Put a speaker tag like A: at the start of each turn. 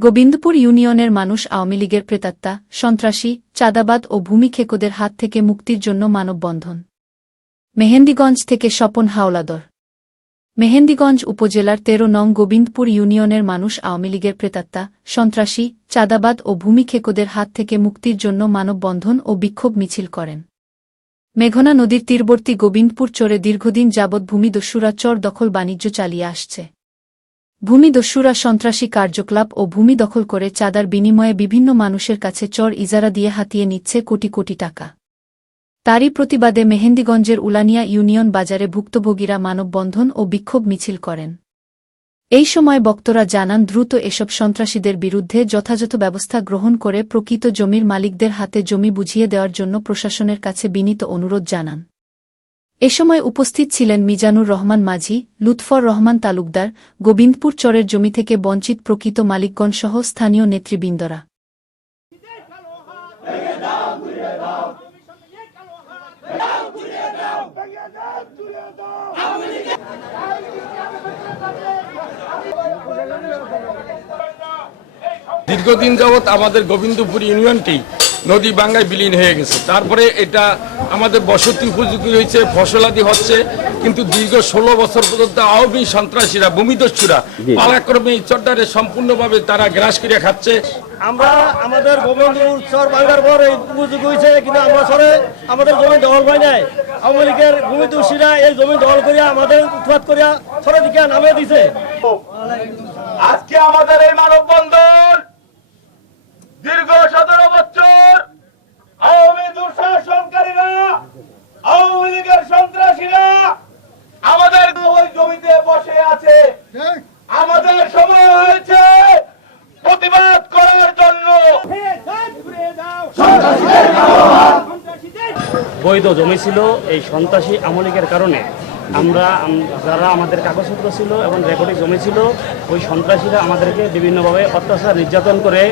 A: গোবিন্দপুর ইউনিয়নের মানুষ আওয়ামী লীগের প্রেতাত্মা, সন্ত্রাসী, চাঁদাবাদ ও ভূমিক্ষেকদের হাত থেকে মুক্তির জন্য মানববন্ধন। মেহেন্দিগঞ্জ থেকে স্বপন হাওলাদর। মেহেন্দিগঞ্জ উপজেলার তেরো নং গোবিন্দপুর ইউনিয়নের মানুষ আওয়ামী লীগের প্রেতাত্মা, সন্ত্রাসী, চাঁদাবাদ ও ভূমিক্ষেকদের হাত থেকে মুক্তির জন্য মানববন্ধন ও বিক্ষোভ মিছিল করেন। মেঘনা নদীর তীরবর্তী গোবিন্দপুর চরে দীর্ঘদিন যাবৎ ভূমিদস্যুরা চর দখল বাণিজ্য চালিয়ে আসছে। ভূমিদস্যুরা সন্ত্রাসী কার্যকলাপ ও ভূমি দখল করে চাঁদার বিনিময়ে বিভিন্ন মানুষের কাছে চর ইজারা দিয়ে হাতিয়ে নিচ্ছে কোটি কোটি টাকা। তারই প্রতিবাদে মেহেন্দিগঞ্জের উলানিয়া ইউনিয়ন বাজারে ভুক্তভোগীরা মানববন্ধন ও বিক্ষোভ মিছিল করেন। এই সময় বক্তরা জানান, দ্রুত এসব সন্ত্রাসীদের বিরুদ্ধে যথাযথ ব্যবস্থা গ্রহণ করে প্রকৃত জমির মালিকদের হাতে জমি বুঝিয়ে দেওয়ার জন্য প্রশাসনের কাছে বিনীত অনুরোধ জানান। এ সময় উপস্থিত ছিলেন মিজানুর রহমান মাঝি, লুৎফর রহমান তালুকদার, গোবিন্দপুর চরের জমি থেকে বঞ্চিত প্রকৃত মালিকগণসহ স্থানীয় নেতৃবৃন্দরা।
B: দীর্ঘদিন যাবৎ আমাদের গোবিন্দপুর ইউনিয়নটি নদী বাঙ্গায় বিলীন হয়ে গেছে। তারপরে এটা আমাদের বসতি উপযোগী হয়েছে ফসলাদি হচ্ছে কিন্তু দীর্ঘ ষোলো বছর পর্যন্ত আওয়ামী সন্ত্রাসীরা ভূমিদস্যুরা পালাক্রমে এই চড্ডারে সম্পূর্ণভাবে তারা গ্রাস করে খাচ্ছে।
C: আমরা আমাদের গোবিন্দপুর চর ভাঙার পর এই উপযোগ হয়েছে কিন্তু আমরা সরে আমাদের জমি দখল হয় নাই। আওয়ামী লীগের ভূমি দোষীরা এই জমি দখল করিয়া আমাদের উৎপাদ করিয়া সরে দিকে নামে দিছে।
D: আজকে আমাদের এই মানববন্ধন
E: বৈধ জমি ছিল এই সন্ত্রাসী আমলিকের কারণে। আমরা, যারা আমাদের কাগজপত্র ছিল এবং রেকর্ডিং জমি ছিল, ওই সন্ত্রাসীরা আমাদেরকে বিভিন্নভাবে অত্যাচার, নির্যাতন করে